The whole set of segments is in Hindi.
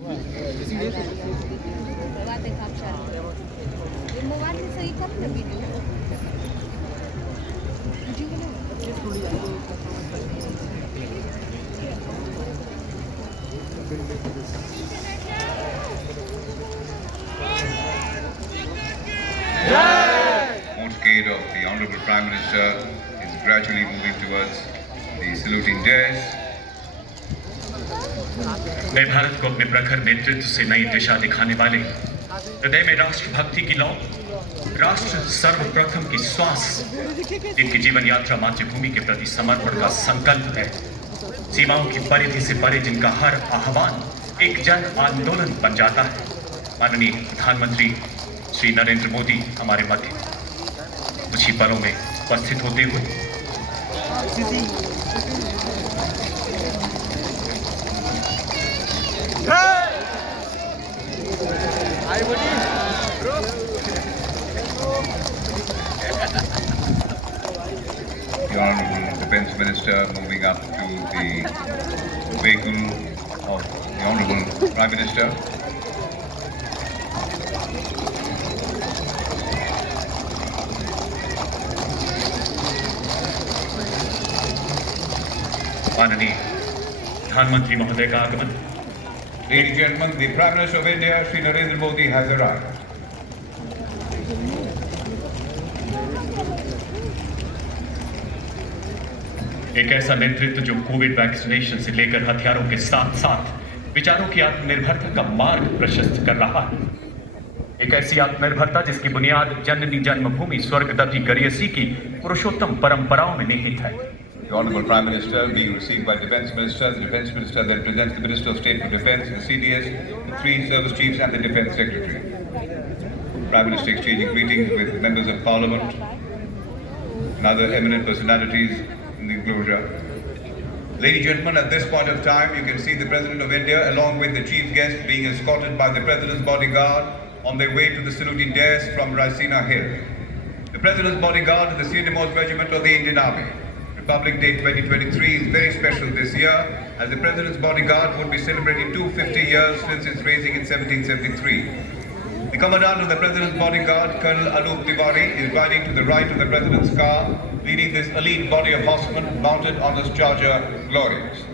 Motorcade of the Honorable Prime Minister is gradually moving towards the saluting dais. मैं भारत को अपने प्रखर नेतृत्व से नई दिशा दिखाने वाले, हृदय में राष्ट्रभक्ति की लौ, राष्ट्र सर्वप्रथम की श्वास, जिनकी जीवन यात्रा मातृभूमि के प्रति समर्पण का संकल्प है, सीमाओं की परिधि से परे जिनका हर आह्वान एक जन आंदोलन बन जाता है, माननीय प्रधानमंत्री श्री नरेंद्र मोदी हमारे मध्य कुछ ही पलों में उपस्थित होते हुए The Honorable Defence Minister moving up to the vehicle of the Honorable Prime Minister. माननीय प्रधानमंत्री महोदय का आगमन। Ladies and gentlemen, the Prime Minister of India, Shri Narendra Modi, has arrived. एक ऐसा नेतृत्व जो कोविड वैक्सीनेशन से लेकर हथियारों के साथ साथ विचारों की आत्मनिर्भरता का मार्ग प्रशस्त कर रहा है। एक ऐसी आत्मनिर्भरता जिसकी बुनियाद जननी जन्मभूमि स्वर्गदपी गरियसी की पुरुषोत्तम परंपराओं में निहित है। The Honorable Prime Minister being received by Defence Minister. The Defence Minister then presents the Minister of State for Defence, the CDS, the three service chiefs and the Defence Secretary. Prime Minister exchanging greetings with members of Parliament and other eminent personalities in the enclosure. Ladies and gentlemen, at this point of time you can see the President of India along with the chief guest being escorted by the President's bodyguard on their way to the saluting dais from Raisina Hill. The President's bodyguard is the Senior Most Regiment of the Indian Army. Republic Day 2023 is very special this year as the President's bodyguard would be celebrating 250 years since its raising in 1773. The Commandant of the President's bodyguard, Colonel Anup Tiwari, is riding to the right of the President's car, leading this elite body of horsemen mounted on his charger, Glorious.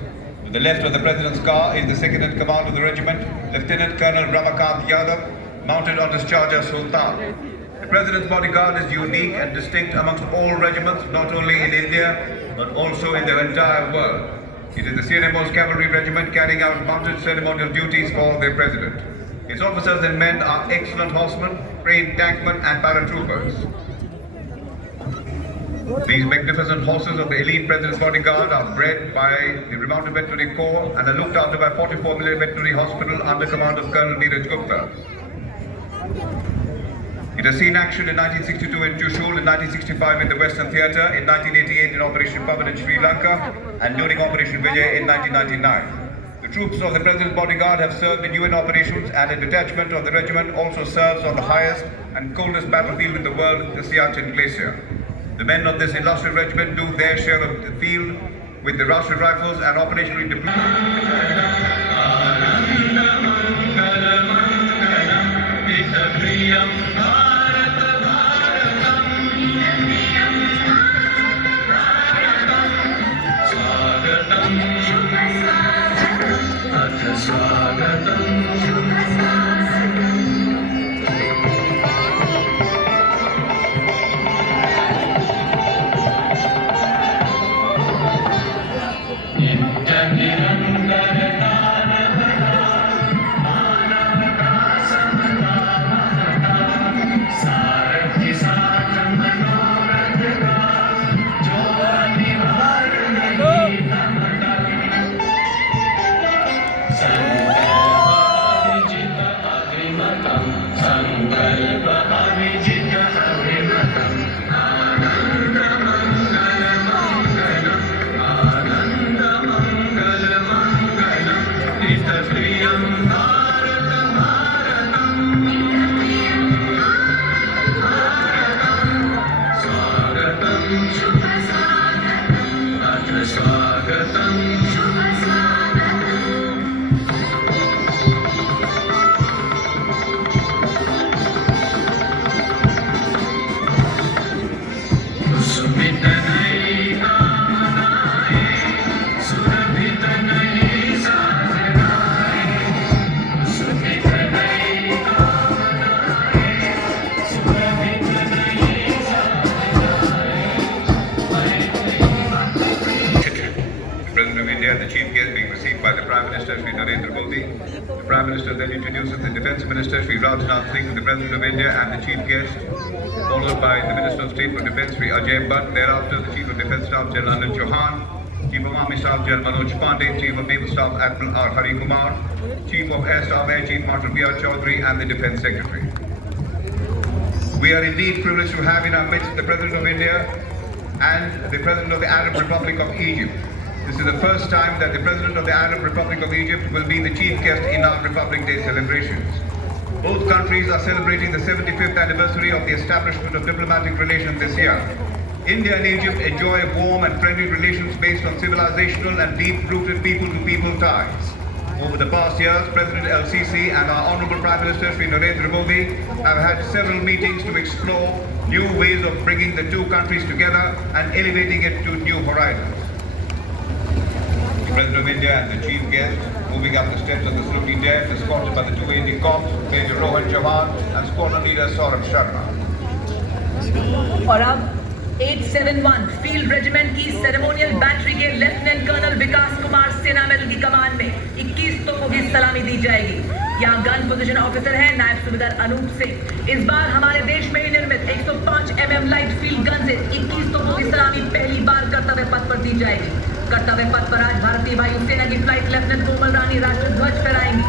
To the left of the President's car is the second-in-command of the regiment, Lieutenant Colonel Ramakant Yadav, mounted on his charger, Sultan. The President's bodyguard is unique and distinct amongst all regiments, not only in India, but also in the entire world. It is the senior-most cavalry regiment carrying out mounted ceremonial duties for their President. Its officers and men are excellent horsemen, trained tankmen and paratroopers. These magnificent horses of the elite President's bodyguard are bred by the Remounted Veterinary Corps and are looked after by 44 Military Veterinary Hospital under command of Colonel Neeraj Gupta. It has seen action in 1962 in Chushul, in 1965 in the Western Theatre, in 1988 in Operation Pavan in Sri Lanka, and during Operation Vijay in 1999. The troops of the President's bodyguard have served in UN operations, and a detachment of the regiment also serves on the highest and coldest battlefield in the world, the Siachen Glacier. The men of this illustrious regiment do their share of the field with the Russian rifles and operationally deployed. The Prime Minister then introduces the Defence Minister, Sri Rajnath Singh, the President of India and the Chief Guest, followed by the Minister of State for Defence, Sri Ajay Bhatt. Thereafter, the Chief of Defence Staff, General Anil Chauhan, Chief of Army Staff, General Manoj Pandey, Chief of Naval Staff, Admiral R. Hari Kumar, Chief of Air Staff, Air Chief Marshal B.R. Chaudhary, and the Defence Secretary. We are indeed privileged to have in our midst the President of India and the President of the Arab Republic of Egypt. This is the first time that the President of the Arab Republic of Egypt will be the chief guest in our Republic Day celebrations. Both countries are celebrating the 75th anniversary of the establishment of diplomatic relations this year. India and Egypt enjoy warm and friendly relations based on civilizational and deep-rooted people-to-people ties. Over the past years, President LCC and our Honorable Prime Minister Sri Narendra Modi have had several meetings to explore new ways of bringing the two countries together and elevating it to new horizons. The President of India and the Chief Guest moving up the steps of the salute deck, escorted by the two Indian corps, Major Rohan Chauhan and Squadron Leader Saurabh Sharma. और अब 871 फील्ड रेजिमेंट की सेरेमोनियल बैटरी के लेफ्टिनेंट कर्नल विकास कुमार सेना मेडल की कमान में 21 तोपों की सलामी दी जाएगी। यहाँ गन पोजीशन ऑफिसर है नायब सूबेदार अनूप सिंह। इस बार हमारे देश में ही निर्मित 105 mm लाइट फील्ड गन से 21 तोपों की सलामी पहली बार कर्तव्य पथ पर दी जाएगी। कर्तव्य पथ पर आज भारतीय वायुसेना की फ्लाइट लेफ्टिनेंट कोमल रानी राष्ट्र ध्वज फहराएंगी।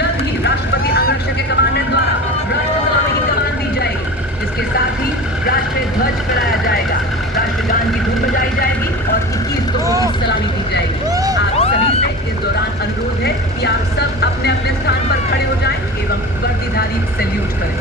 जल्द ही राष्ट्रपति अंगरक्षक के कमांडेंट द्वारा राष्ट्र सलामी की कमान दी जाएगी। इसके साथ ही राष्ट्रीय ध्वज फहराया जाएगा, राष्ट्रगान की धूम बजाई जाएगी और 21 तोपों की सलामी दी जाएगी। आप सभी से इस दौरान अनुरोध है कि आप सब अपने अपने स्थान पर खड़े हो जाएं एवं वर्दीधारी सैल्यूट करें।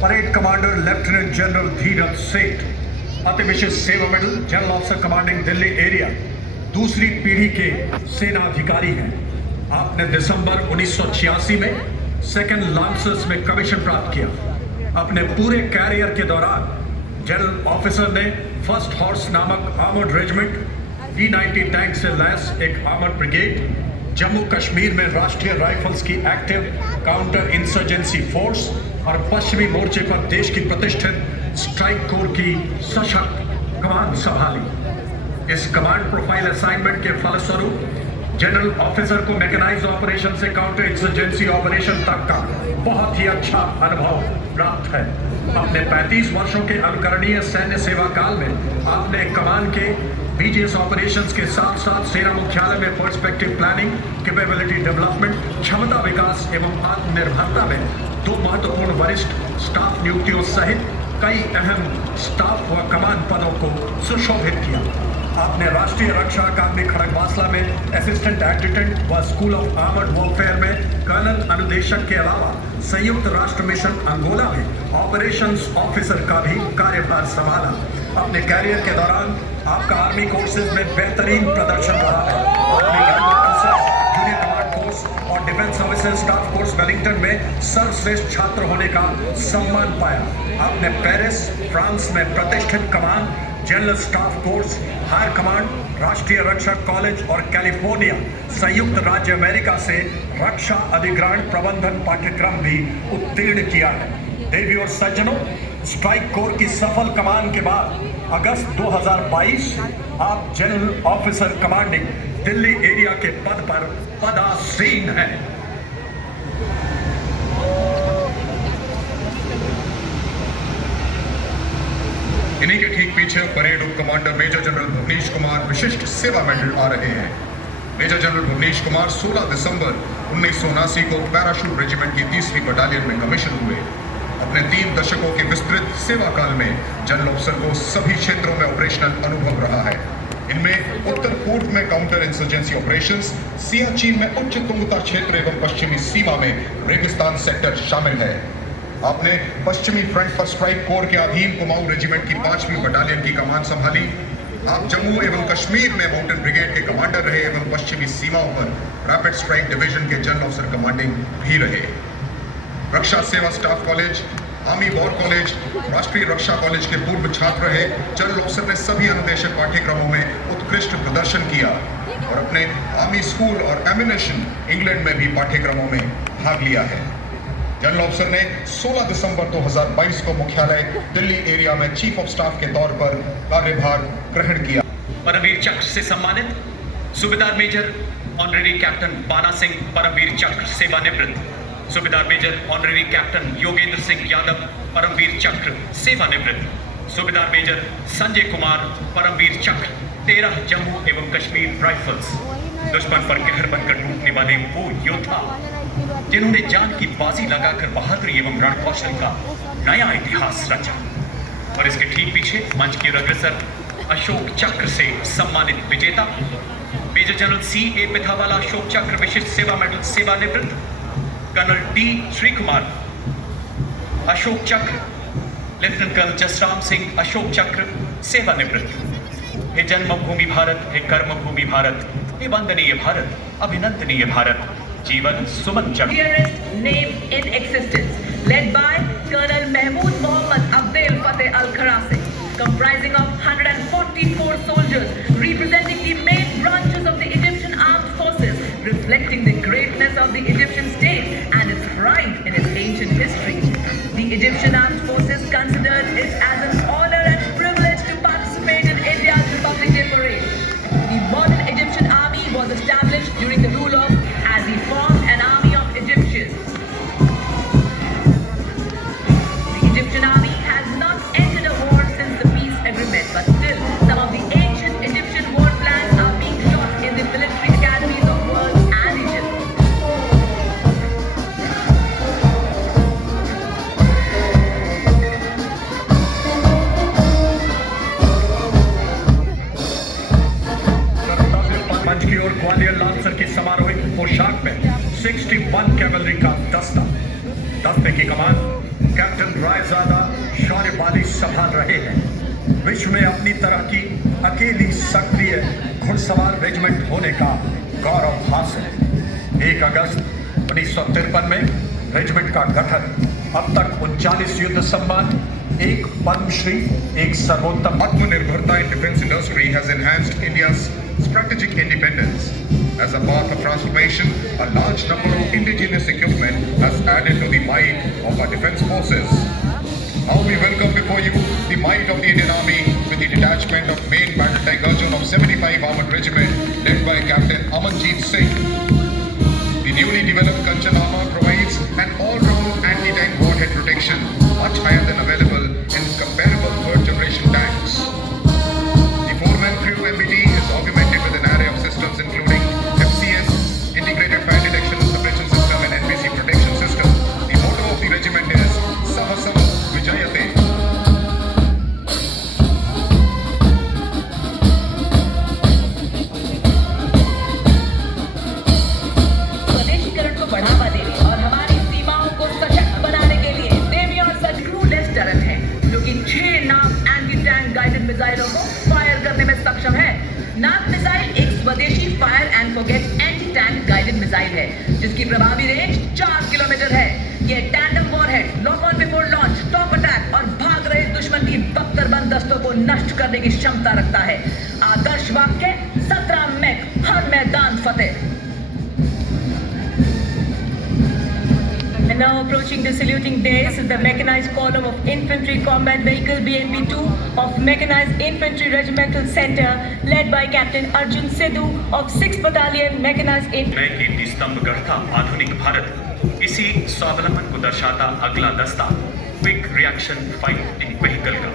परेड कमांडर लेफ्टिनेंट जनरल धीरज सेठ, अति विशिष्ट Seva medal, general officer commanding Delhi area, दूसरी पीढ़ी के सेना अधिकारी हैं। आपने दिसंबर 1986 में सेकंड लांसर्स में कमीशन प्राप्त किया। अपने पूरे कैरियर के दौरान जनरल ऑफिसर ने फर्स्ट हॉर्स नामक आर्मर्ड रेजिमेंट, D90 टैंक से लैस एक आर्मर्ड ब्रिगेड, जम्मू कश्मीर में राष्ट्रीय राइफल्स की एक्टिव काउंटर इंसर्जेंसी फोर्स और पश्चिमी मोर्चे पर देश की प्रतिष्ठित स्ट्राइक कोर की सशक्त कमान संभाली। इस कमांड प्रोफाइल असाइनमेंट के फलस्वरूप जनरल ऑफिसर को मैकेनाइज्ड ऑपरेशन से काउंटर इंसर्जेंसी ऑपरेशन तक का बहुत ही अच्छा अनुभव प्राप्त है। अपने 35 वर्षों के अनुकरणीय सैन्य सेवा काल में आपने कमान के BGS ऑपरेशंस के साथ साथ सेना मुख्यालय में पर्सपेक्टिव प्लानिंग, कैपेबिलिटी डेवलपमेंट, क्षमता विकास एवं आत्मनिर्भरता में 2 महत्वपूर्ण वरिष्ठ स्टाफ नियुक्तियों सहित कई अहम स्टाफ व कमान पदों को सुशोभित किया। आपने राष्ट्रीय रक्षा अकादमी खड़गवासला में असिस्टेंट एडजुटेंट व स्कूल ऑफ आर्मर्ड वॉरफेयर में कर्नल अनुदेशक के अलावा संयुक्त राष्ट्र मिशन अंगोला में ऑपरेशंस ऑफिसर का भी कार्यभार संभाला। अपने कैरियर के दौरान आपका आर्मी कोर्सेज में बेहतरीन प्रदर्शन रहा है। जूनियर कमांड कोर्स और defence services staff course Wellington में सर्वश्रेष्ठ छात्र होने का सम्मान पाया। आपने पेरिस, फ्रांस में प्रतिष्ठित कमान, general staff course, higher command, राष्ट्रीय रक्षा कॉलेज और कैलिफोर्निया, संयुक्त राज्य अमेरिका से रक्षा अधिग्रहण प्रबंधन पाठ्यक्रम भी उत्तीर्ण किया है। देवी और सज्जनों, स्ट्राइक कोर की सफल कमान के बाद अगस्त 2022 आप general officer commanding Delhi area के पद पर पदासीन हैं। इन्हीं के ठीक पीछे परेड उप commander major general Bhuvnesh Kumar Vishisht Seva medal आ रहे हैं। मेजर जनरल भुवनेश कुमार 16 दिसंबर 1979 को पैराशूट रेजिमेंट की 3वीं बटालियन में कमीशन हुए। अपने 3 दशकों के विस्तृत सेवा काल में जनरल ऑफिसर को सभी क्षेत्रों में ऑपरेशनल अनुभव रहा है। इनमें उत्तर पूर्व में काउंटर इंसर्जेंसी ऑपरेशंस, सियाचिन में उच्च तुंगता क्षेत्र एवं पश्चिमी सीमा में रेगिस्तान सेक्टर शामिल है। आपने पश्चिमी फ्रंट पर स्ट्राइक कोर के अधीन कुमाऊं रेजिमेंट की 5वीं बटालियन की कमान संभाली। आप जम्मू एवं कश्मीर में माउंटेन ब्रिगेड के कमांडर रहे एवं पश्चिमी सीमाओं पर रैपिड स्ट्राइक डिवीजन के जनरल ऑफिसर कमांडिंग भी रहे। रक्षा सेवा staff college, army war college, राष्ट्रीय रक्षा कॉलेज के पूर्व छात्र रहे। जनरल ऑफिसर ने सभी अनुदेशक पाठ्यक्रमों में उत्कृष्ट प्रदर्शन किया और अपने आर्मी स्कूल और एमिनेशन इंग्लैंड में भी पाठ्यक्रमों में भाग लिया है। जनरल ऑफिसर ने 16 दिसंबर 2022 को मुख्यालय दिल्ली एरिया में चीफ ऑफ स्टाफ के तौर पर कार्यभार ग्रहण किया। परमवीर चक्र से सम्मानित सूबेदार major honorary captain Bala Singh Paramvir Chakra सेवानिवृत्त, सूबेदार major honorary captain Yogendra Singh Yadav Paramvir Chakra सेवानिवृत्त, सूबेदार मेजर संजय कुमार परमवीर चक्र 13 जम्मू एवं कश्मीर राइफल्स। दुश्मन पर कहर बनकर टूटने वाले वो योद्धा जिन्होंने जान की बाजी लगाकर बहादुरी एवं रणकौशल का नया इतिहास रचा। और इसके ठीक पीछे मंच की अग्रसर अशोक चक्र से सम्मानित विजेता major general C.A. Pithawala Ashok चक्र विशिष्ट सेवा मेडल सेवानिवृत्त, कर्नल D. श्री कुमार अशोक चक्र, लेफ्टिनेंट कर्नल जसराम सिंह अशोक चक्र सेवानिवृत्त। हे जन्मभूमि भारत, हे कर्मभूमि भारत, हे वंदनीय भारत, अभिनंदनीय भारत, जीवन सुमन चक्र। Dearest name in existence, led by Colonel Mahmood Mohammad Abdel Fateh Al Kharasi, comprising of 144 soldiers representing the main branches of the Egyptian armed forces, reflecting the greatness of the Egyptian state and its pride in its ancient history. The Egyptian armed forces considered it as an honor and privilege to participate in India's Republic Day parade. The modern Egyptian army was established during the rule of as he formed an army of Egyptians. The Egyptian army has not entered a war since the peace agreement, but still some of the ancient Egyptian war plans are being taught in the military academies of world and Egypt. मंच की ओर ग्वालियर लांसर की समारोहिक पोशाक में 61 कैवलरी का दस्ते की कमान कैप्टन रायजादा शौर्यवाली संभाल रहे हैं। विश्व में अपनी तरह की अकेली सक्रिय घुड़सवार रेजिमेंट होने का गौरव हासिल। 1 अगस्त 1953 में रेजिमेंट का गठन। अब तक 39 युद्ध सम्मान, 1 पद्मश्री, 1 सर्वोत्तम। आत्मनिर्भरता in defense industry has enhanced India's strategic independence. As a path of transformation, a large number of indigenous equipment has added to the might of our defense forces. Now we welcome before you the might of the Indian Army with the detachment of main battle tank Arjun of 75 Armored Regiment led by Captain Amanjeet Singh. The newly developed Kanchan armor provides an all-round anti-tank warhead protection much higher than available in comparable third-generation tanks. The 4-man crew MBT is augmented with an array of systems including FCS, Integrated Fire Detection and Suppression System and NBC Protection System. The motto of the regiment is Sahasam Vijayate. स्वदेशीकरण को बढ़ावा देने और हमारी सीमाओं को सशक्त बनाने के लिए नेवी और सच क्रूलेस टरन है, जो कि 6 नाम एंटी टैंक गाइडेड मिसाइलों को फायर करने में सक्षम है। नाग मिसाइल एक स्वदेशी fire and forget anti tank guided missile है, जिसकी प्रभावी रेंज 4 किलोमीटर है। ये tandem warhead, lock on before launch, top attack और भाग रहे दुश्मन की बख्तरबंद दस्तों को नष्ट करने की क्षमता रखता है। आदर्श वाक्य 17 मैक, हर मैदान फतेह। And now approaching the saluting dais is the mechanized column of Infantry Combat Vehicle BMP-2 of Mechanized Infantry Regimental Center, led by Captain Arjun Sidhu of 6th Battalion Mechanized Infantry. नए कीर्ति स्तंभ गढ़ता आधुनिक भारत, इसी स्वावलंबन को दर्शाता अगला दस्ता क्विक रिएक्शन फाइटिंग व्हीकल का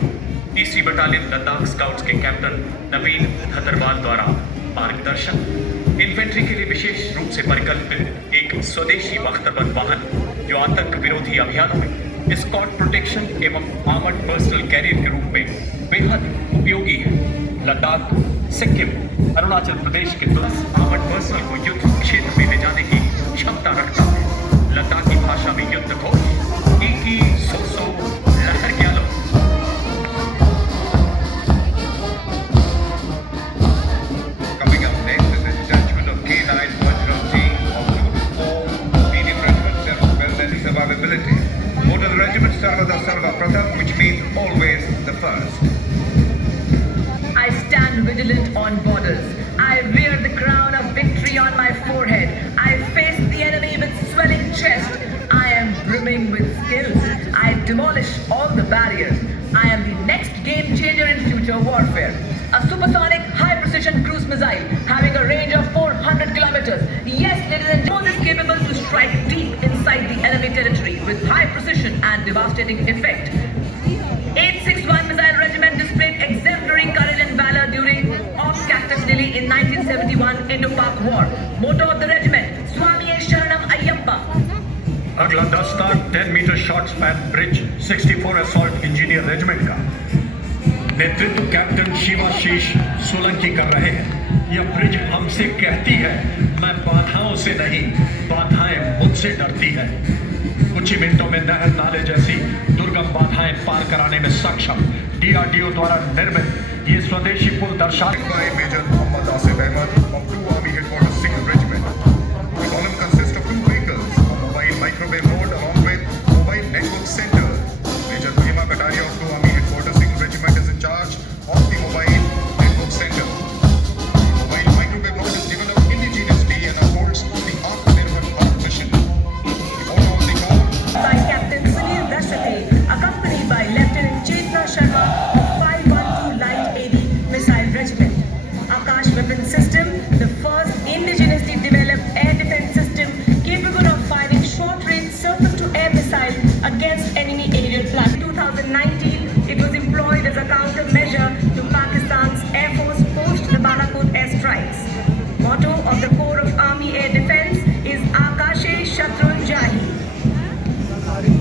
3री बटालियन लद्दाख स्काउट्स के कैप्टन नवीन धतरवाल द्वारा मार्गदर्शन। इन्फेंट्री के लिए विशेष रूप से परिकल्पित एक स्वदेशी बख्तरबंद वाहन जो आतंक विरोधी अभियानों में स्कॉट प्रोटेक्शन एवं आर्मर्ड पर्सनल कैरियर के रूप में बेहद उपयोगी है। लद्दाख, सिक्किम, अरुणाचल प्रदेश के 10 आर्मर्ड पर्सनल को युद्ध क्षेत्र में ले जाने की क्षमता रखता है। लद्दाखी भाषा में युद्ध घोष इकी सो लहर ग्यालो। Coming up next is the detachment of K9 Vajra of 2 to 4 medium regiments and well-led survivability. Motto of the regiment, Sarvada Sarva Pratham, which means always the first. I stand vigilant on borders. I wear the crown of victory on my forehead. I face the enemy with swelling chest. I am brimming with skills. I demolish all the barriers. I am the next game changer in future warfare. A supersonic high-precision cruise missile having a range of 400 kilometers. Yes, ladies and gentlemen, is capable to strike deep inside the enemy territory with high precision and devastating effect. 861 Missile Regiment displayed exemplary courage and valor during Operation Cactus Lily in 1971 Indo-Pak War. Motto of the regiment, Swami Sharanam Ayyappa. अगला दस्ता 10 metre short span bridge 64 assault engineer regiment का नेतृत्व कैप्टन शिवाशीष सोलंकी कर रहे हैं। यह ब्रिज हमसे कहती है, मैं बाधाओं से नहीं, बाधाएं मुझसे डरती है। कुछ ही मिनटों में नहर नाले जैसी दुर्गम बाधाएं पार कराने में सक्षम DRDO द्वारा निर्मित ये स्वदेशी पुल दर्शाता by Major Mohammad Asif Ahmed of 2 Army Headquarters 6th Regiment. The column consists of 2 vehicles, a mobile microwave mode along with mobile network center. Major Bhima Kataria of 2 Army Headquarters 6th Regiment is in charge of the mobile network center. The mobile microwave mode is developed indigenously and upholds the Atmanirbhar Bharat mission. The motto of the corps By Captain Sunil Dasate, accompanied by Lieutenant Chetna Sharma of 512 Light AD Missile Regiment. Akash Weapon System, the first indigenously developed air defense system capable of firing short-range surface-to-air missile against enemy aerial platforms. In 2019, it was employed as a countermeasure to Pakistan's Air Force post the Balakot airstrikes. Motto of the Corps of Army Air Defense is Akashe Shatrun Jahi.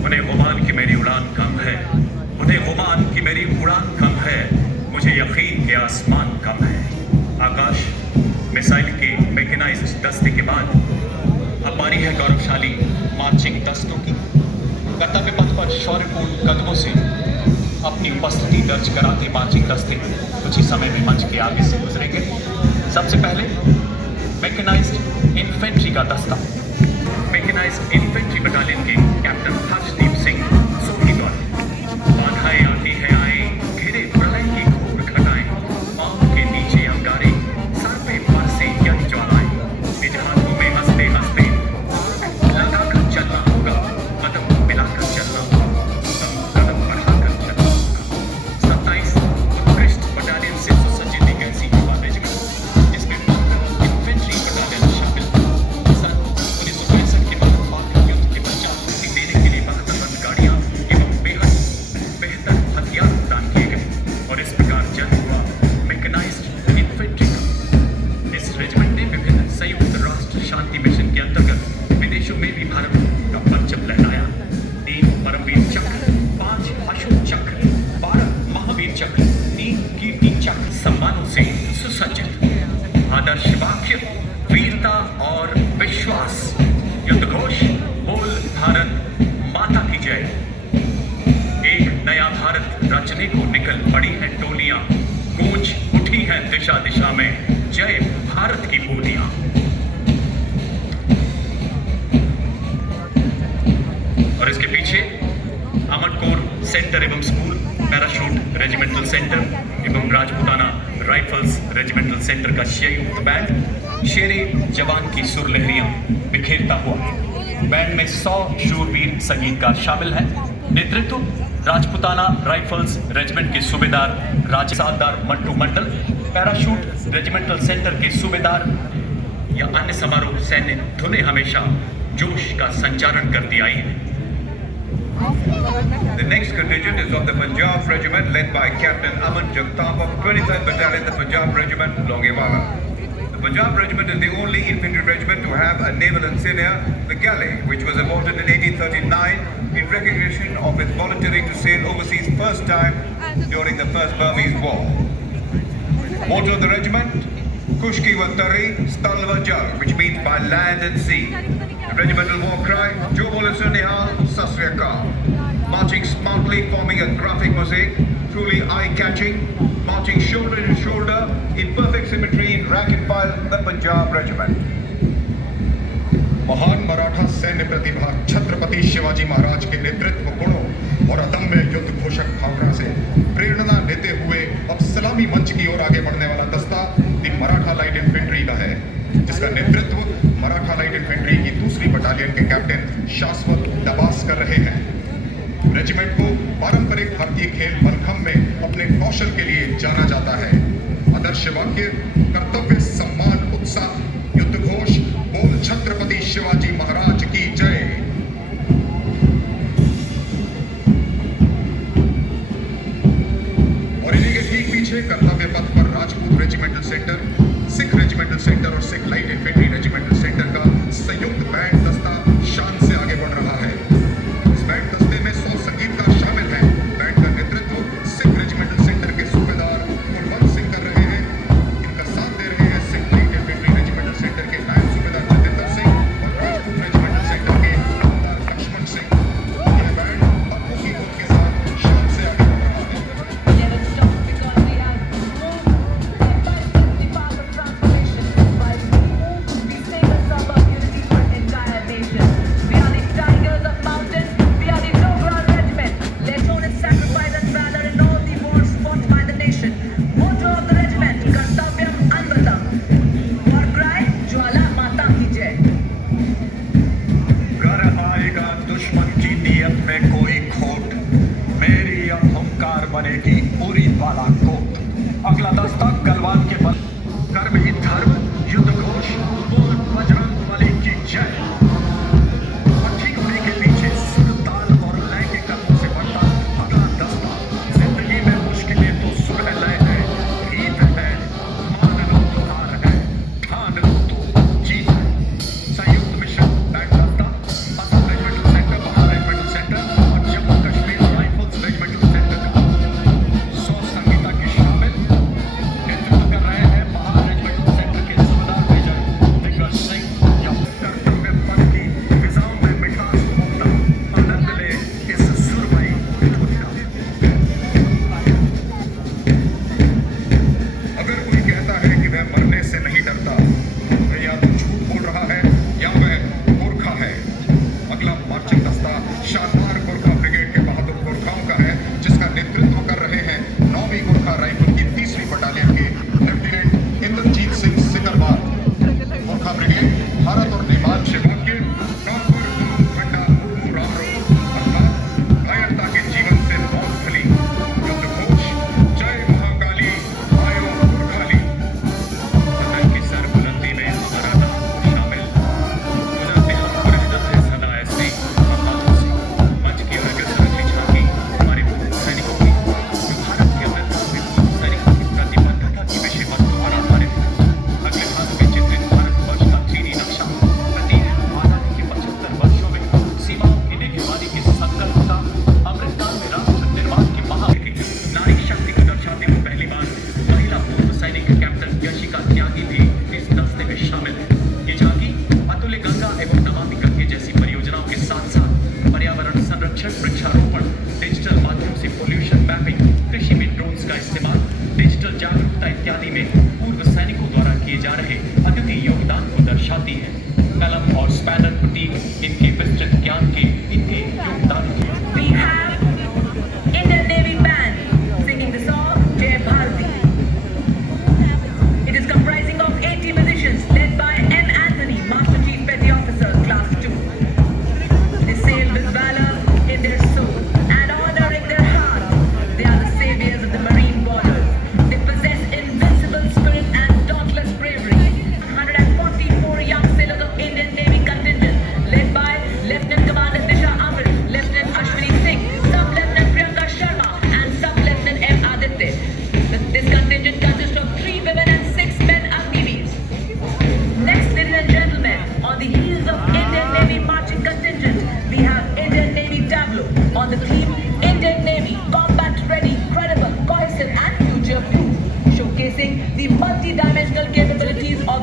उन्हें गुमान की मेरी उड़ान कम है, उन्हें गुमान की मेरी उड़ान कम है, मुझे यकीन के आसमान कम है। आकाश मिसाइल के मैकेनाइज्ड दस्ते के बाद अब बारी है गौरवशाली मार्चिंग दस्तों की। कर्तव्य पथ पर शौर्यपूर्ण कदमों से अपनी उपस्थिति दर्ज कराते मार्चिंग दस्ते कुछ ही समय में मंच के आगे से गुजरेंगे। सबसे पहले मैकेनाइज्ड इन्फेंट्री का दस्ता मैकेनाइज्ड इन्फेंट्री बटालियन के कैप्टन हर्षदीप सिंह सोनी द्वारा बाधाएं आती है आए घिरे प्रलय की घोर घटाएं पांव के नीचे अंगारे सर पे बरसे यदि ज्वालाएं निज हाथों में हंसते हंसते लगाकर चलना होगा कदम मिलाकर चलना होगा कदम बढ़ाकर चलना होगा। 27 उत्कृष्ट बटालियन से सुसज्जित एक ऐसी युवा रेजिमेंट जिसमें 15 इन्फेंट्री बटालियन शामिल सन 1965 के बाद पाक युद्ध के पश्चात मुक्ति देने के लिए बख्तरबंद गाड़ियां एवं बेहद बेहतर हथियार प्रदान किए गए और इस प्रकार जन्म हुआ मैकेनाइज्ड इन्फेंट्री का। इस रेजिमेंट ने विभिन्न संयुक्त राष्ट्र शांति मिशन के अंतर्गत विदेशों में भी भारत का परचम लहराया। 3 परमवीर चक्र, 5 अशोक चक्र, 12 महावीर चक्र, 3 कीर्ति चक्र सम्मानों से सुसज्जित। आदर्श वाक्य वीरता और विश्वास, युद्ध घोष बोल भारत माता की जय। एक नया भारत रचने को निकल पड़ी है टोलियां, गूंज उठी है दिशा दिशा में जय भारत की बोलियां। और इसके पीछे आर्मर्ड कोर सेंटर एवं स्कूल, पैराशूट रेजिमेंटल सेंटर एवं राजपूताना राइफल्स रेजिमेंटल सेंटर का संयुक्त बैंड शेरे जवान की सुरलहरियां बिखेरता हुआ बैंड में 100 शूरवीर संगीतकार शामिल हैं। नेतृत्व राजपुताना राइफल्स रेजिमेंट के सूबेदार राजसादार मंटू मंडल, पैराशूट रेजिमेंटल सेंटर के सूबेदार या अन्य समारोह सैन्य धुनें हमेशा जोश का संचारण करती आई है। The next contingent is of the Punjab Regiment led by Captain Aman Jagtap of 23rd Battalion, the Punjab Regiment, Longewala. The Punjab Regiment is the only infantry regiment to have a naval insignia, the galley, which was awarded in 1839 in recognition of its volunteering to sail overseas first time during the First Burmese War. Motto of the regiment, Kushki Vatari Stalva Jal, which means by land and sea. The regimental war cry, Jo Bole Sir Nihal, Sat Sri Akal. Marching smartly, forming a graphic mosaic, truly eye-catching, marching shoulder to shoulder in perfect symmetry in rank and file, the Punjab Regiment. महान मराठा सैन्य प्रतिभा छत्रपति शिवाजी महाराज के नेतृत्व गुणों और अदम्य युद्ध घोषक भावना से प्रेरणा लेते हुए अब सलामी मंच की ओर आगे बढ़ने वाला दस्ता दी मराठा लाइट इन्फेंट्री का है, जिसका नेतृत्व मराठा लाइट इन्फेंट्री की 2री बटालियन के कैप्टन शाश्वत दबास कर रहे हैं। रेजिमेंट को पारंपरिक भारतीय खेल मलखंब में अपने कौशल के लिए जाना जाता है। आदर्श वाक्य, कर्तव्य, सम्मान, उत्साह, युद्ध घोष, बोल छत्रपति शिवाजी महाराज की जय। और इन्हीं के ठीक पीछे कर्तव्य पथ पर Rajput regimental centre, Sikh regimental centre और Sikh light infantry regimental centre का संयुक्त बैंड दस्ता शान से आगे बढ़ रहा है। इस बैंड दस्ते में 100 संगीतकार शामिल हैं। बैंड का नेतृत्व सिख रेजिमेंटल सेंटर के सूबेदार कुलवंत सिंह कर रहे हैं। इनका साथ दे रहे हैं Sikh light infantry regimental centre के नायब सूबेदार जतिंदर सिंह और राजपूत रेजिमेंटल सेंटर के सूबेदार लक्ष्मण सिंह। यह बैंड बापू की धुन के साथ शान से आगे बढ़ रहा है। Never stop because we have moved step by step the path of transformation. While we move, we stay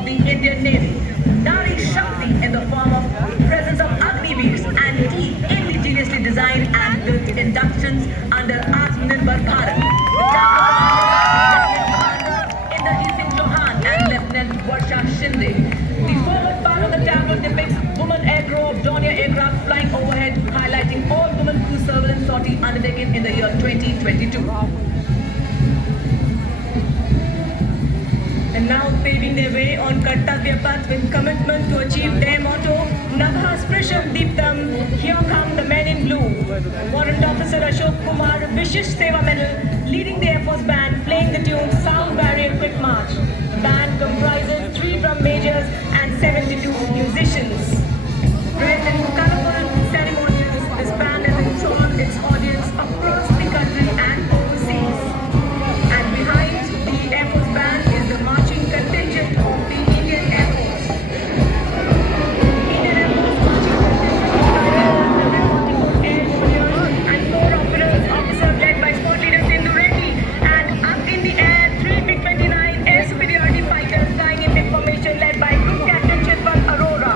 the Indian Navy. Nari Shakti in the form of presence of Agniveers and team indigenously designed and built inductions under Atmanirbhar Bharat. The Inderjeet Singh Chauhan and Lieutenant Varsha Shinde. The forward part of the tableau depicts women aircrew of Dornier aircraft flying overhead, highlighting all women crew surveillance sortie undertaken in the year 2022. And now paving their way on Kartavya Path with commitment to achieve their motto, Nabha Sprisham Deeptam, here come the men in blue. Warrant Officer Ashok Kumar, Vishish Seva Medal, leading the Air Force Band, playing the tune Sound Barrier Quick March. The band comprises 3 drum majors and 72 musicians. Dressed in colorful ceremonials, this band has enthralled its audience across the country and overseas. And behind the Air Force Band is the marching contingent of the Indian Air Force. The Indian Air Force marching contingent is air warriors and 4 officers led by squad leader Sindhu Reddy. And up in the air, 3 MiG-29 air superiority fighters flying in big formation led by Group Captain Chitwan Arora.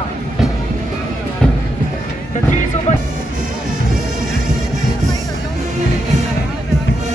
The 3 super...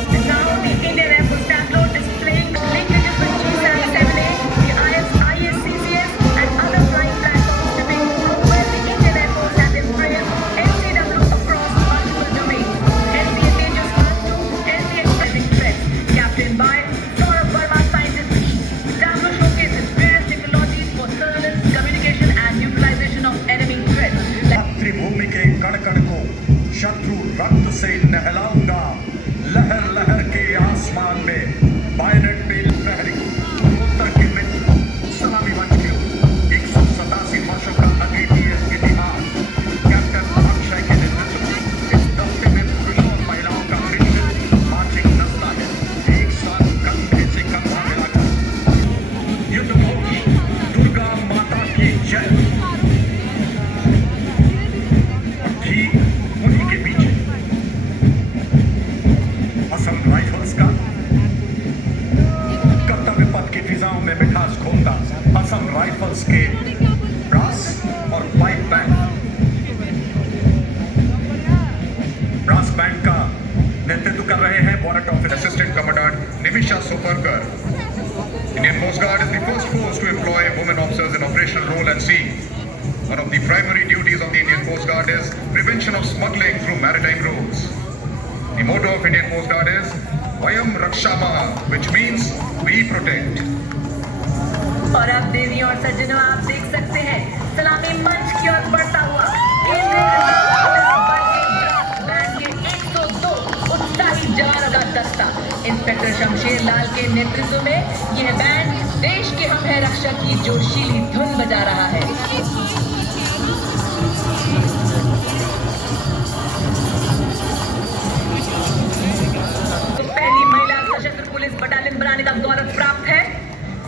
And now the Indian Air Force tableau displaying linkages with G7A, the ISCCS and other flying platforms depicting how well the Indian Air Force has embraced LCW across multiple domains. LCA Tejas Mark II, LCA Expressing Threats, captained by Saurabh Verma Scientist E. The tableau showcases various technologies for surveillance, communication and neutralization of enemy threats. मातृभूमि के कण कण को शत्रु रक्त से नहलाऊंगा, लहर लहर के आसमान में बायनेट पे प्रहरी उत्तर के मित्र सलामी मंच के 187 वर्षों का अद्वितीय इतिहास कैप्टन अक्षय के नेतृत्व में इस दस्ते में पुरुषों और महिलाओं का मिश्रित मार्चिंग नस्ता है, एक साथ कंधे से कंधा मिलाकर युद्ध घोष दुर्गा माता की जय। ठीक उन्हीं के पीछे असम राइफल्स का कर्तव्य पथ की फिजाओं में मिठास घोलता असम राइफल्स के ब्रास और पाइप बैंड। ब्रास बैंड का नेतृत्व कर रहे हैं warrant officer Assistant Commandant Nimisha Soparkar. Indian Coast Guard is the first force to employ women officers in operational role at sea. One of the primary duties of the Indian Coast Guard is prevention of smuggling through maritime routes. The motto of Indian Coast Guard is Vayam Rakshamaha, which means we protect. और अब देवी और सज्जनों आप देख सकते हैं सलामी मंच की ओर बढ़ता हुआ बैंड के 102 उत्साही जवानों का दस्ता। इंस्पेक्टर शमशेर लाल के नेतृत्व में यह बैंड देश के हम है रक्षा की जोशीली धुन बजा रहा है। पहली महिला सशस्त्र पुलिस बटालियन बनाने का गौरव प्राप्त है।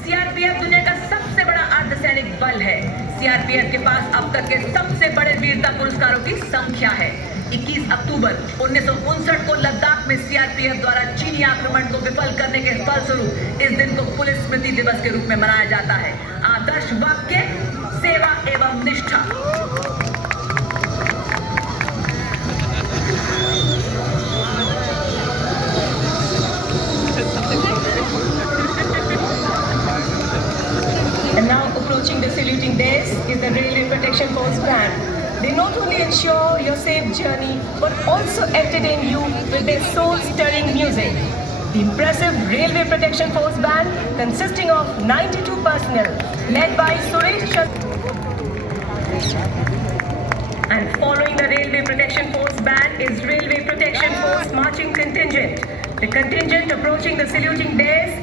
सीआरपीएफ दुनिया का सबसे बड़ा अर्धसैनिक बल है। सीआरपीएफ के पास अब तक के सबसे बड़े वीरता पुरस्कारों की संख्या है। 21 अक्टूबर 1959 को लद्दाख में सीआरपीएफ द्वारा चीनी आक्रमण को विफल करने के फलस्वरूप इस दिन को पुलिस स्मृति दिवस के रूप में मनाया जाता है। आदर्श वाक्य सेवा एवं निष्ठा। And now approaching the saluting desk is the Railway Protection Force Band. They not only ensure your safe journey but also entertain you with their soul-stirring music. The impressive Railway Protection Force Band consisting of 92 personnel led by Suresh And following the Railway Protection Force Band is Railway Protection Force Marching Contingent. The contingent approaching the saluting desk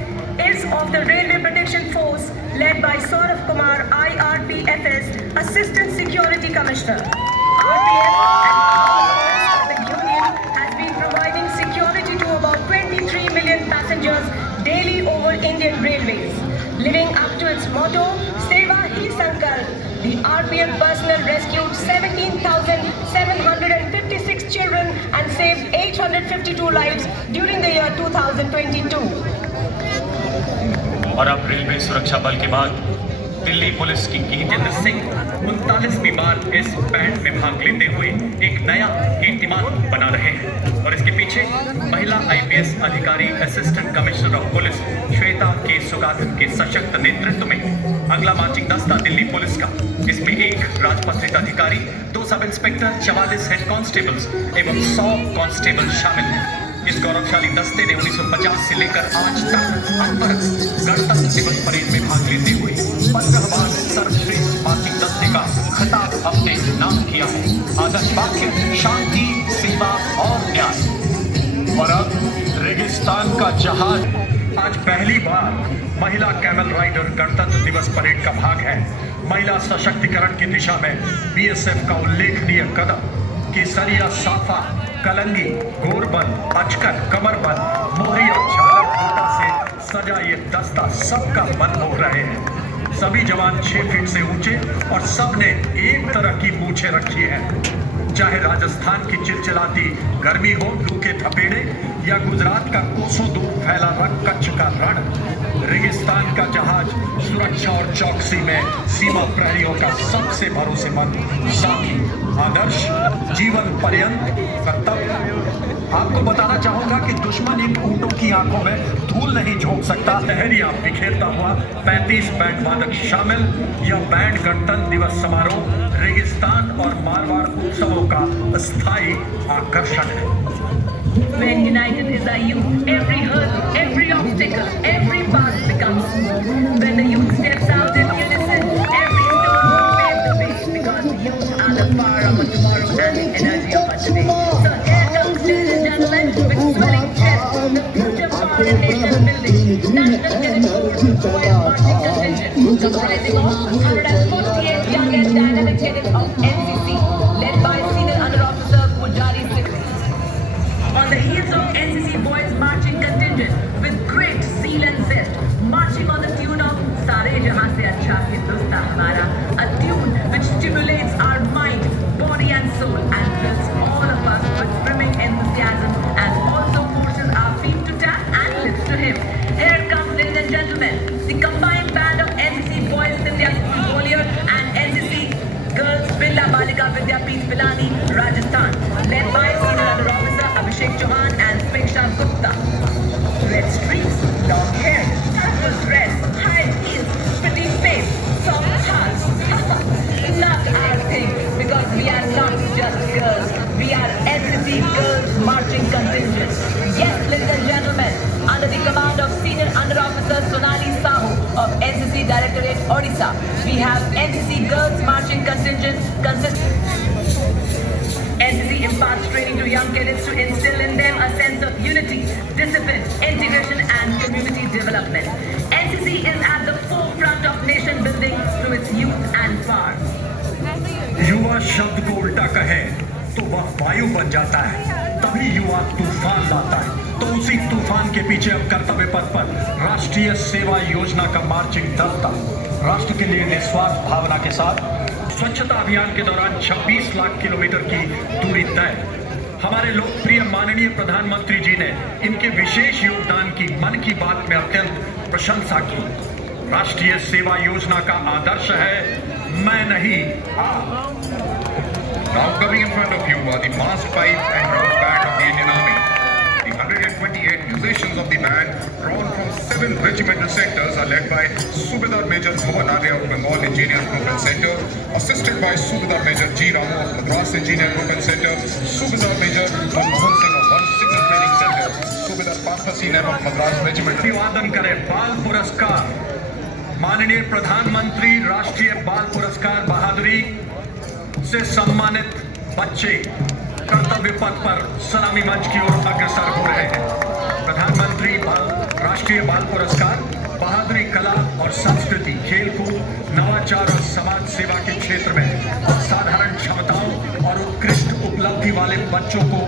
is of the Railway Protection Force led by Saurabh Kumar, IRPFS, Assistant Security Commissioner. RPF and the Union has been providing security to about 23 million passengers daily over Indian railways. Living up to its motto, Seva Hi Sankalp, the RPF personnel rescued 17,756 children and saved 852 lives during the year 2022. और अब रेलवे सुरक्षा बल के बाद दिल्ली पुलिस की कीर्तिंदर सिंह 39वीं बार इस बैंड में भाग लेते हुए एक नया कीर्तिमान बना रहे हैं और इसके पीछे महिला आईपीएस अधिकारी assistant commissioner of police Shweta के सुगाधन के सशक्त नेतृत्व में अगला मार्चिंग दस्ता दिल्ली पुलिस का। इसमें एक राजपत्रित अधिकारी, 2 सब इंस्पेक्टर, 44 हेड कांस्टेबल्स एवं 100 कांस्टेबल शामिल हैं। इस गौरवशाली दस्ते ने 1950 से लेकर आज तक अब तक गणतंत्र दिवस परेड में भाग लेते हुए 15 बार सर्वश्रेष्ठ मार्चिंग दस्ते का खिताब अपने नाम किया है। आदर्श वाक्य शांति, सेवा और न्याय। और अब रेगिस्तान का जहाज आज पहली बार महिला कैमल राइडर गणतंत्र दिवस परेड का भाग है। महिला सशक्तिकरण की दिशा में बीएसएफ का उल्लेखनीय कदम। केसरिया, साफा, कलंगी, गोरबंद, अचकन, कमरबंद, मोहरी और झालर फूटा से सजा ये दस्ता सबका मन मोह रहे हैं। सभी जवान 6 फीट से ऊंचे और सबने एक तरह की मूछें रखी हैं। चाहे राजस्थान की चिलचिलाती गर्मी हो, लू के थपेड़े, या गुजरात का कोसों दूर फैला कच्छ का रण, रेगिस्तान का जहाज सुरक्षा और चौकसी में सीमा प्रहरियों का सबसे भरोसेमंद साथी। आदर्श जीवन पर्यंत कर्तव्य। आपको बताना चाहूंगा कि दुश्मन इन ऊंटों की आंखों में धूल नहीं झोंक सकता। लहरियां बिखेरता हुआ 35 बैंड वादक शामिल। यह बैंड गणतंत्र दिवस समारोह रेगिस्तान और मारवाड़ उत्सवों का स्थायी आकर्षण है। When united is our youth, every hurdle, every obstacle, every path becomes smooth. When the youth steps out in unison, every stone will pave the way, because the youth are the power of a tomorrow and the energy of a today. So here comes, ladies and gentlemen, with swelling chest, the future power in nation building, National Cadet Corps Boys Marching Contingent, comprising of 148 young and dynamic cadets of NCC, led by Senior Under Officer Pujari Sikri. On the heels of NCC Boys Marching Contingent, with great zeal and zest, marching on the tune of Sare Jahan Se Acha Hindustan Hamara, a tune which stimulates our mind, body and soul and fills all of us with brimming enthusiasm and also forces our feet to tap and lips to him. Here comes, ladies and gentlemen, the combined band of NCC Boys Vidya School Gwalior and NCC Girls Birla Balika Vidyapeeth Pilani, Rajasthan, led by Senior Under Officer Abhishek Chauhan and Swiksha Gupta. Red streaks, long hair, purple dress, high heels, pretty face, soft hearts. Not our thing, because we are not just girls. We are NCC Girls Marching Contingent. Yes, ladies and gentlemen, under the command of Senior Under Officer Sonali Sahu of NCC Directorate Odisha, we have NCC Girls Marching Contingent NCC imparts training to young cadets to instill in them a sense of unity, discipline, integration and community development. NCC is at the forefront of nation building through its youth and power. युवा शब्द को उल्टा कहे तो वह वायु बन जाता है, तभी युवा तूफान लाता है। तो उसी तूफान के पीछे अब कर्तव्य पथ पर राष्ट्रीय सेवा योजना का मार्चिंग दस्ता राष्ट्र के लिए निस्वार्थ भावना के साथ स्वच्छता अभियान के दौरान 26 लाख किलोमीटर की दूरी तय। हमारे लोकप्रिय माननीय प्रधानमंत्री जी ने इनके विशेष योगदान की मन की बात में अत्यंत प्रशंसा की। राष्ट्रीय सेवा योजना का आदर्श है, मैं नहीं आप। Now coming in front of you are the massed pipe and drum band of the Indian Army. The 128 musicians of the band, drawn from 7 regimental sectors, are led by Subedar Major Bhavan Arya of Bengal Engineers Group and Center, assisted by Subedar Major G. Ramu of Madras Engineer Group and Center, Subedar Major Manmohan Singh of 1 Signal Training Center, Subedar Partha Singh of Madras Regiment. अभिवादन करें बाल पुरस्कार, माननीय प्रधानमंत्री राष्ट्रीय बाल पुरस्कार बहादुरी से सम्मानित बच्चे कर्तव्य पथ पर सलामी मंच की ओर अग्रसर हो रहे हैं। प्रधानमंत्री राष्ट्रीय बाल पुरस्कार बहादुरी, कला और संस्कृति, खेलकूद, नवाचार और समाज सेवा के क्षेत्र में साधारण क्षमताओं और उत्कृष्ट उपलब्धि वाले बच्चों को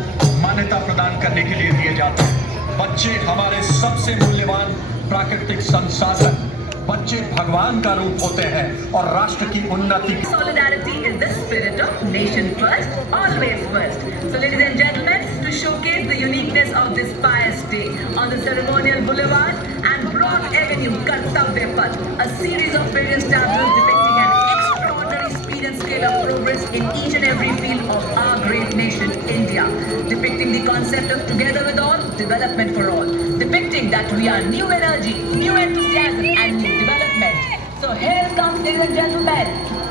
मान्यता प्रदान करने के लिए दिए जाते हैं। बच्चे हमारे सबसे मूल्यवान प्राकृतिक संसाधन, बच्चे भगवान का रूप होते हैं और राष्ट्र की उन्नति। Solidarity is the spirit of nation first, always first. So ladies and gentlemen, to showcase the uniqueness of this pious day on the ceremonial boulevard and North Avenue, Kartavya Path, a series of various tableaus depicting an extraordinary speed and scale of progress in each and every field of our great nation, India, depicting the concept of together with all, development for all, depicting that we are new energy, new enthusiasm, and new development. So here comes, ladies and gentlemen,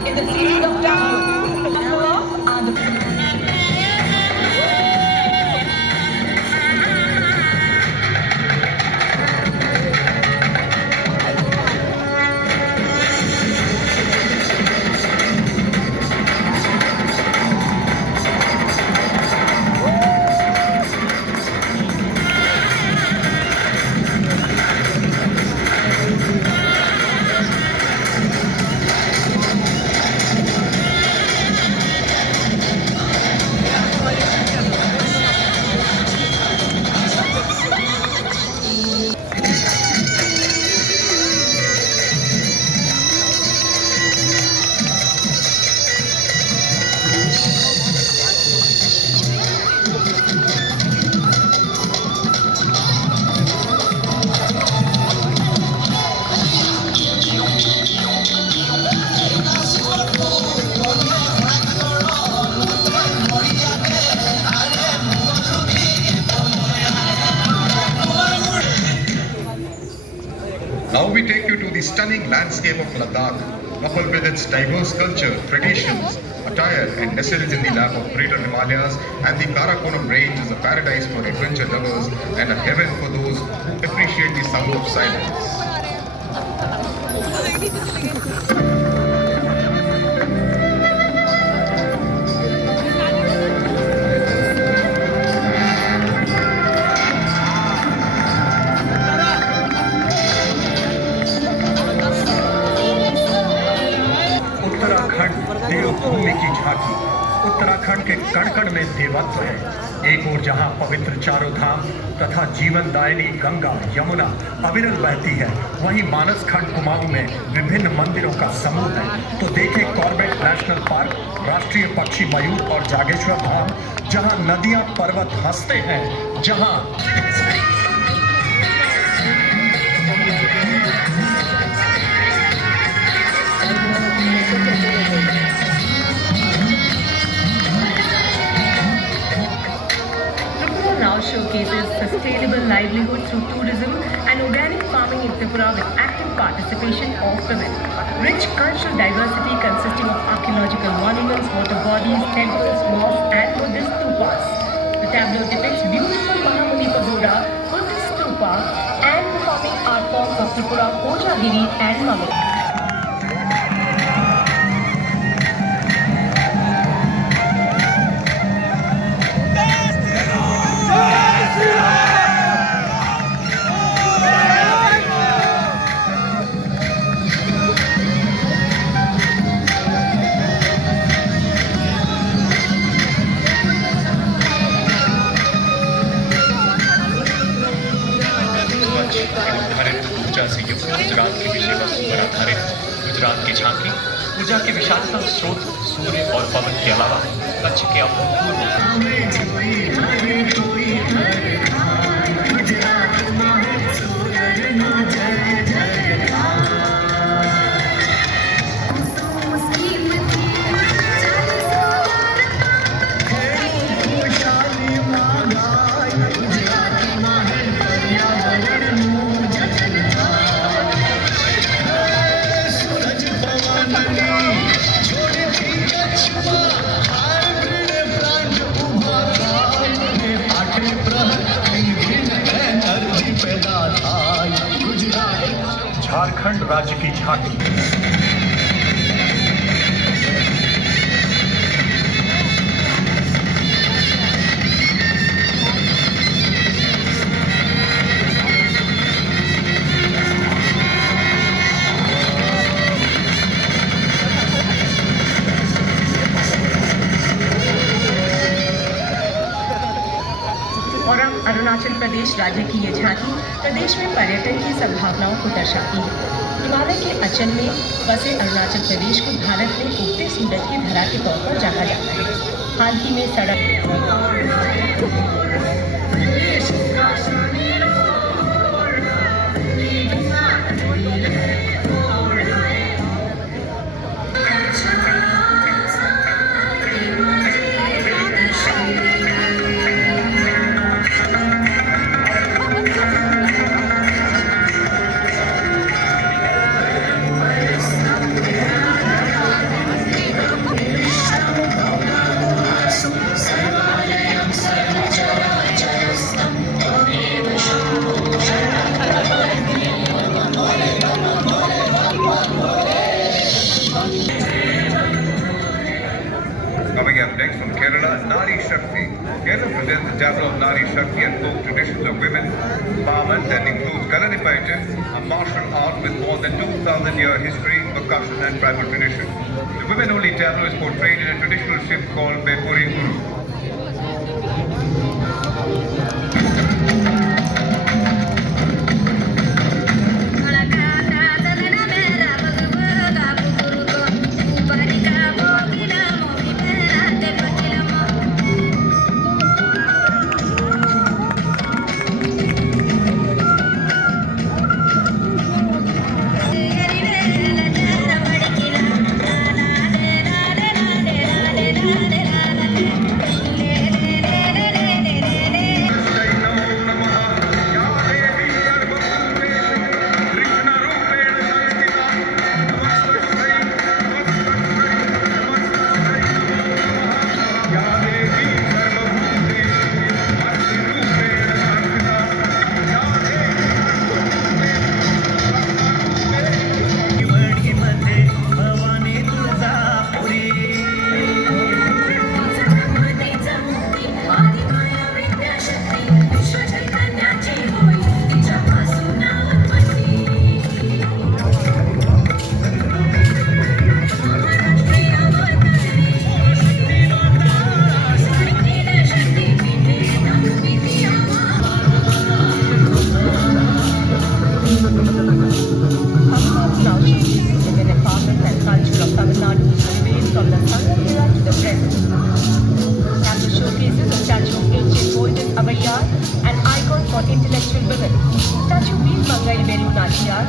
in the series of tableaus, number of Andhra Pradesh. Now we take you to the stunning landscape of Ladakh, coupled with its diverse culture, traditions, attire, and nestled in the lap of greater Himalayas, and the Karakoram range is a paradise for adventure lovers and a heaven for those who appreciate the sound of silence. देवभूमि की झांकी। उत्तराखंड के कण कण में देवत्व है। एक ओर जहां पवित्र चारों धाम तथा जीवनदायिनी गंगा यमुना अविरल बहती है, वहीं मानस खंड कुमाऊं में विभिन्न मंदिरों का समूह है। तो देखें कॉर्बेट नेशनल पार्क, राष्ट्रीय पक्षी मयूर और जागेश्वर धाम, जहां नदियां पर्वत हंसते हैं, जहां now showcases sustainable livelihood through tourism and organic farming in Tripura with active participation of women. Rich cultural diversity consisting of archaeological monuments, water bodies, temples, mosques and Buddhist stupas. The tableau depicts beautiful Mahamuni Pagoda, Buddhist stupa and performing art forms of Tripura, Kojagiri and Mamik. ऊर्जा से युक्त गुजरात के विषय वस्तु पर आधारित गुजरात की झांकी ऊर्जा के विशालतम स्रोत सूर्य और पवन के अलावा कच्छ के झारखंड राज्य की झांकी। और अब अरुणाचल प्रदेश राज्य की ये झांकी प्रदेश में पर्यटन की संभावनाओं को दर्शाती है। हिमालय के अचल में बसे अरुणाचल प्रदेश को भारत में उगते सूरज की धरा के तौर पर जाना जाता है। हाल ही में सड़क Next from Kerala, Nari Shakti. Kerala presents the tableau of Nari Shakti and folk traditions of women empowerment that includes Kalanipaitan, a martial art with more than 2,000-year history, percussion and tribal tradition. The women-only tableau is portrayed in a traditional ship called Bepuri Uru.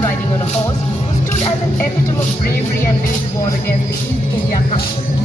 Riding on a horse, who stood as an epitome of bravery and waged war against the East India Company.